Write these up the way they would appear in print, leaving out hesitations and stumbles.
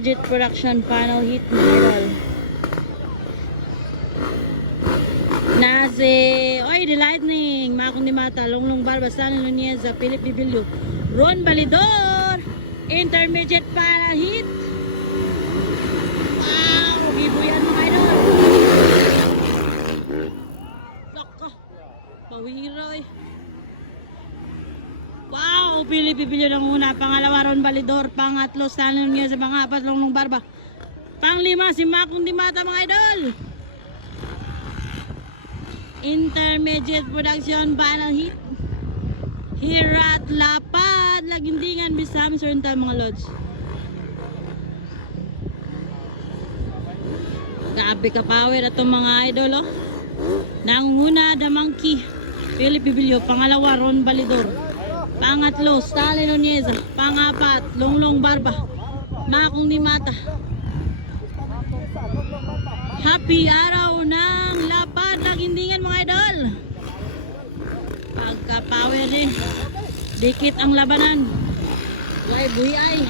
Intermediate production panel hit model. Nase, oy, the lightning, Makong Di Mata, Longlong Barba, Stanley Nunez, Philip Bibilio, Ron Balidor, intermediate panel hit. Wow, bibuyan mga idol. Loko, pawiro eh. Wow, Philip Bibilio ng una, pangalawa Ron Balidor, pangatlo Stanley Nunez, pangapat Longlong Barba, panglima si Makong Di Mata mga idol. Intermediate production panel hit. Hirat Lapad Lagindingan Bisam Surntal mga lods. Grabe ka power atong mga idol oh. Nanguna The Monkey Philip Bibilio, pangalawa Ron Balidor, pangatlo Stanley Nunez, pangapat Longlong Barba, Makong Di Mata. Happy araw ng Lapad Lagindingan mga idol. Pagka-power din. Dikit ang labanan. Why buhay ay.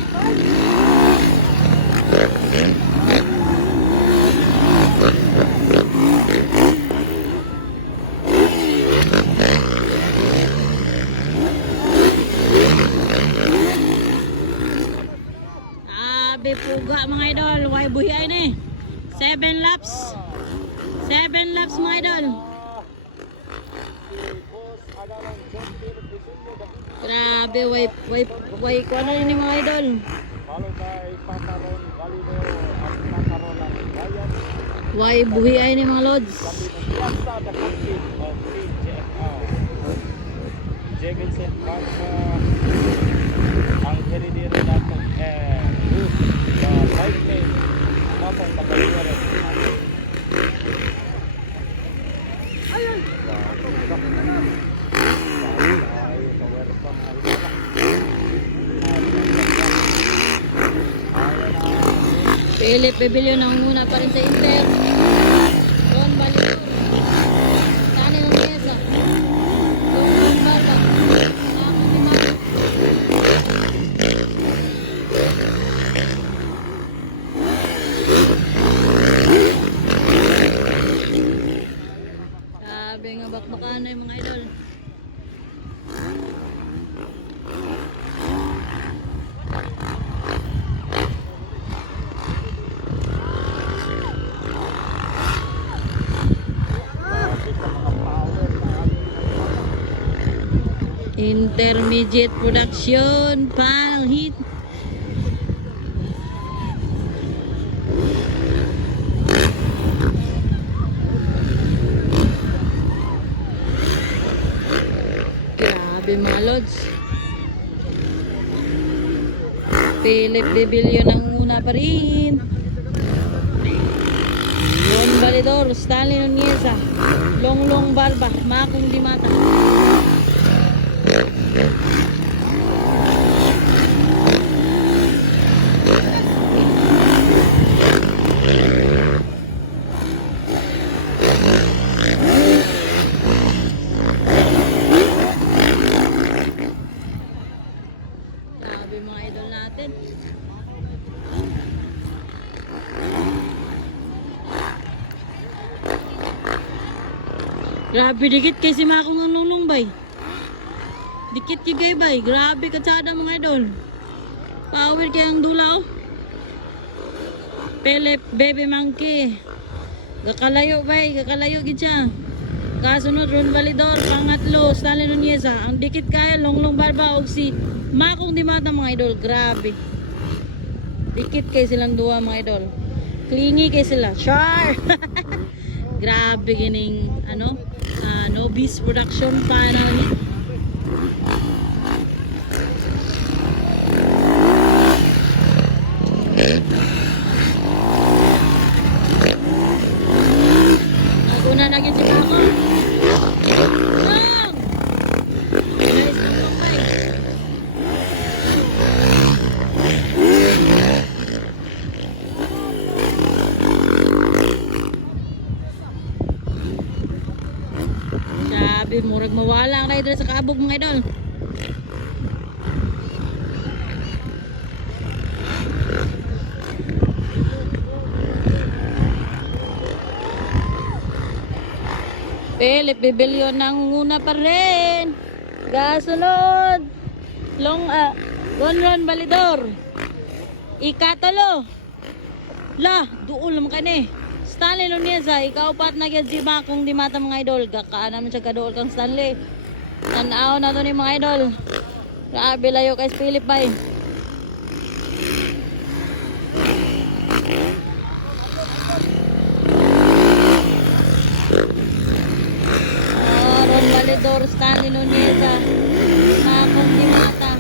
Sabi puga mga idol. Why buhay ay ni. 7 laps. 7 laps mga idol. Grabe, way ko ano yun mga idol. Way buhi ay ni mga lods. Ang heredero natin Philip Bibilio ng muna pa rin sa Inter. Ron Balidor, Stanley Nunez, Longlong Barba, Makong Di Mata. Sabi nga bakbakan na yung mga idol. Intermediate production panel hit. Grabe mga lods. Philip Bibilio ng una pa rin. Ron Balidor, Stanley Nunez, Longlong Barba, Makong Di Mata. Grabe mga idol natin. Grabe dikit kay si Makong ng Longlong bay. Dikit yung bay. Grabe katsada mga idol. Power kaya ang dula oh. Philip Baby Monkey. Gakalayo bay. Gakalayo gid siya. Kasunod Ron Balidor. Pangatlo Stanley Nunez. Ang dikit kaya Longlong Barba og si Makong Di Mata mga idol. Grabe. Dikit kay silang duwa mga idol. Clingy kay sila. Char! Grabe gining ano? Nobis production panel hit. Ako na naging si Paco. Wow! Guys, nagbakay. Sabi, murag mawala ang rider sa kaabog mga idol. Philip Bibilio nangunguna pa rin. Gasunod. Ron Balidor. Ikatalo. La, duol naman ka ni. Stanley Nuneza, ikaw pat na gyud si Makong di mata mga idol. Gakaan naman siya kaduol kang Stanley. Tanaw na to ni mga idol. Grabe layo kay Philip bay. Ron Balidor, Stanley Nuneza, Makong di mata.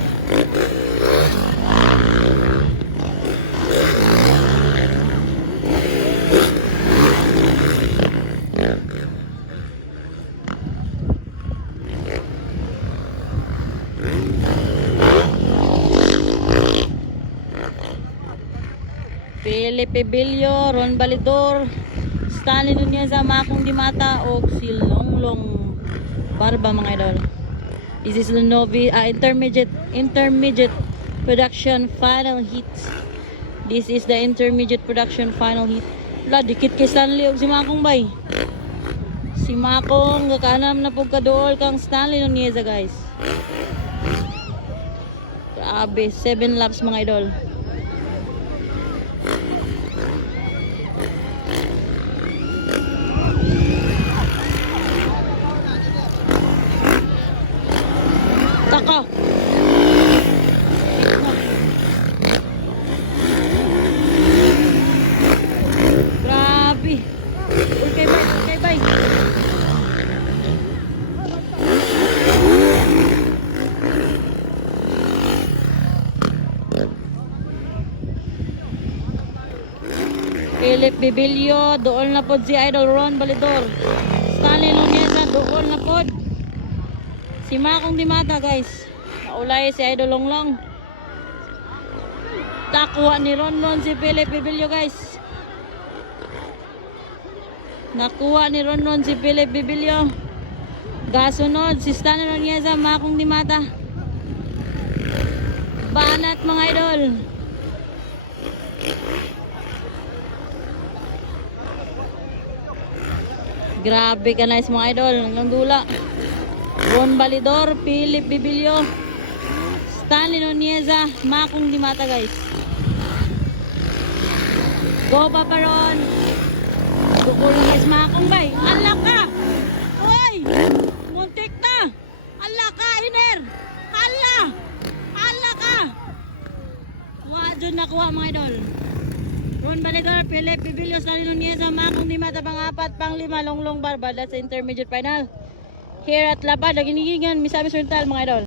Philip Bibilio, Ron Balidor, Stanley Nuneza, Makong di mata o si Longlong Barba mga idol. This is the intermediate production final heat. This is the intermediate production final heat. Wala, dikit kay Stanley o si Makong bay. Si Makong gakanam na pagkadool kang Stanley Nuneza guys. Grabe, 7 laps mga idol. Taka. Grabe. Okay bye. Philip Bibilio, dool na pod si Idol Ron Balidor. Stanley Nuneza, dool na pod. Si Makong di mata guys. Naulay si Idol Longlong. Takuha ni Ron si Philip Bibilio guys. Nakuha ni Ron si Philip Bibilio. Gasunod si Stanley Nuneza, Makong di mata. Banat mga idol. Grabe ka nice mga idol. Hanggang dula. Ron Balidor, Philip Bibilio, Stanley Nuneza, Makong di mata guys. Go Papa Ron. Dukul na guys Makong bay. Ala ka! Uy! Muntik na! Ala ka, Iner! Ala ka! Mga dyan nakuha mga idol. Ron Balidor, Philip Bibilio, Stanley Nuneza, Makong di mata pang-4, pang-5, Longlong Barba. That's the intermediate final. Here at Labad, Laginigingan, Misamis Oriental mga idol.